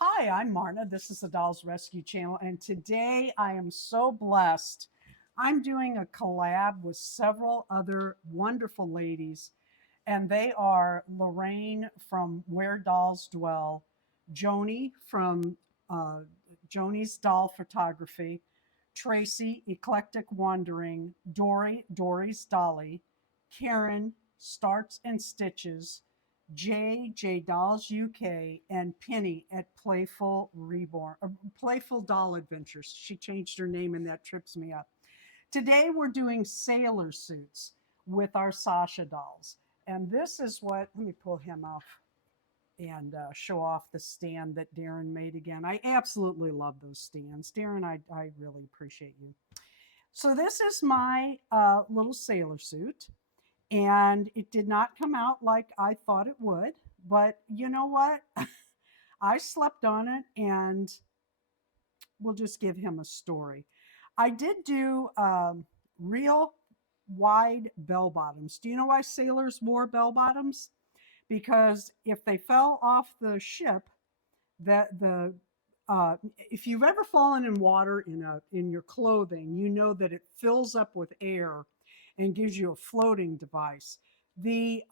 Hi, I'm Marna. This is the Dolls Rescue Channel, and today I am so blessed. I'm doing a collab with several other wonderful ladies, and they are Lorraine from Where Dolls Dwell, Joni from uh, Joni's Doll Photography, Tracy, Eclectic Wandering, Dory's Dolly, Karen, Starts and Stitches, J Dolls UK, and Penny at Playful Doll Adventures. She changed her name, and that trips me up. Today we're doing sailor suits with our Sasha dolls, and this is what. Let me pull him off and show off the stand that Darren made again. I absolutely love those stands, Darren. I really appreciate you. So this is my little sailor suit, and it did not come out like I thought it would. But you know what? I slept on it, and we'll just give him a story. I did do real wide bell bottoms. Do you know why sailors wore bell bottoms? Because if they fell off the ship, that the if you've ever fallen in water in your clothing, you know that it fills up with air and gives you a floating device. The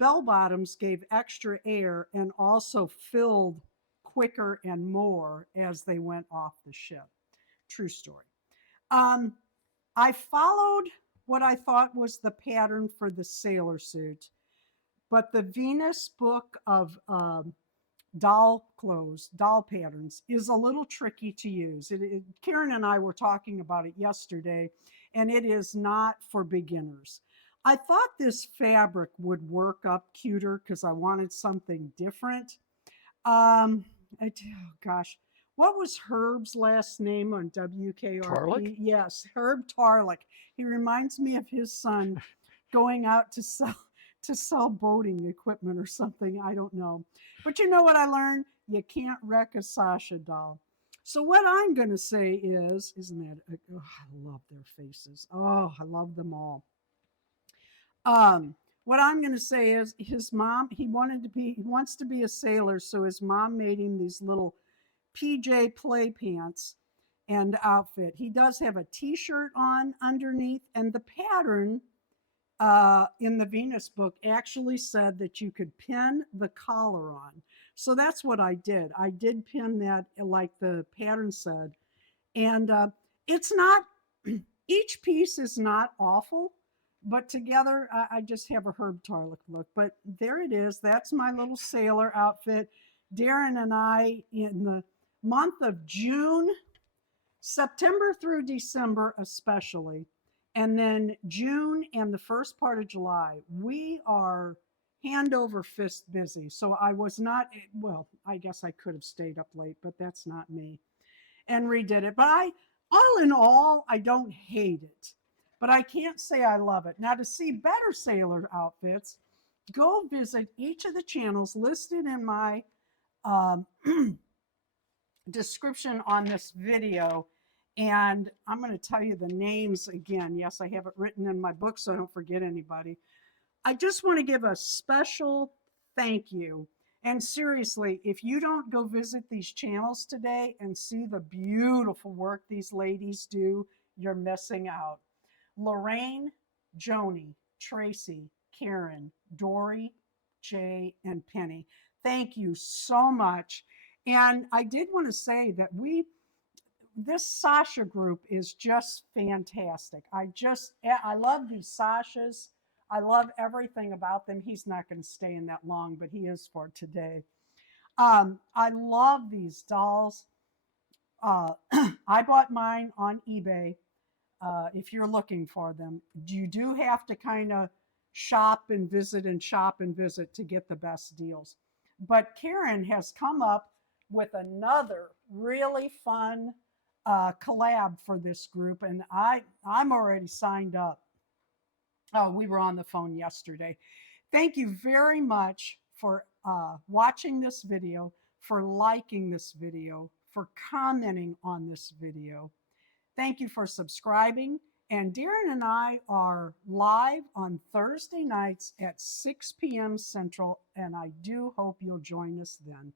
bell bottoms gave extra air and also filled quicker and more as they went off the ship. True story. Um, I followed what I thought was the pattern for the sailor suit, but the Venus book of doll clothes, doll patterns is a little tricky to use. Karen and I were talking about it yesterday, and it is not for beginners. I thought this fabric would work up cuter because I wanted something different. Oh gosh, what was Herb's last name on Tarlick? WKRP? Yes, Herb Tarlick. He reminds me of his son going out to sell boating equipment or something. I don't know. But you know what I learned? You can't wreck a Sasha doll. So what I'm going to say is, isn't that? Oh, I love their faces. Oh, I love them all. What I'm going to say is, his mom. He wants to be a sailor, so his mom made him these little PJ play pants and outfit. He does have a T-shirt on underneath, and the pattern in the Venus book actually said that you could pin the collar on. So that's what I did. I did pin that like the pattern said. And it's not, each piece is not awful, but together I just have a Herb Tarlick look. But there it is. That's my little sailor outfit. Darren and I, in the month of June, September through December, especially, and then June and the first part of July, we are hand over fist busy. So I was not, well, I guess I could have stayed up late, but that's not me, and redid it. But all in all, I don't hate it, but I can't say I love it. Now, to see better sailor outfits, go visit each of the channels listed in my um, description on this video. And I'm going to tell you the names again. Yes, I have it written in my book so I don't forget anybody. I just want to give a special thank you. And seriously, if you don't go visit these channels today and see the beautiful work these ladies do, you're missing out. Lorraine, Joni, Tracy, Karen, Dory, Jay, and Penny, thank you so much. And I did want to say that this Sasha group is just fantastic. I love these Sashas. I love everything about them. He's not going to stay in that long, but he is for today. I love these dolls. I bought mine on eBay. If you're looking for them, you do have to kind of shop and visit and shop and visit to get the best deals. But Karen has come up with another really fun collab for this group, and I'm already signed up. Oh, we were on the phone yesterday. Thank you very much for watching this video, for liking this video, for commenting on this video. Thank you for subscribing. And Darren and I are live on Thursday nights at 6 p.m. Central, and I do hope you'll join us then.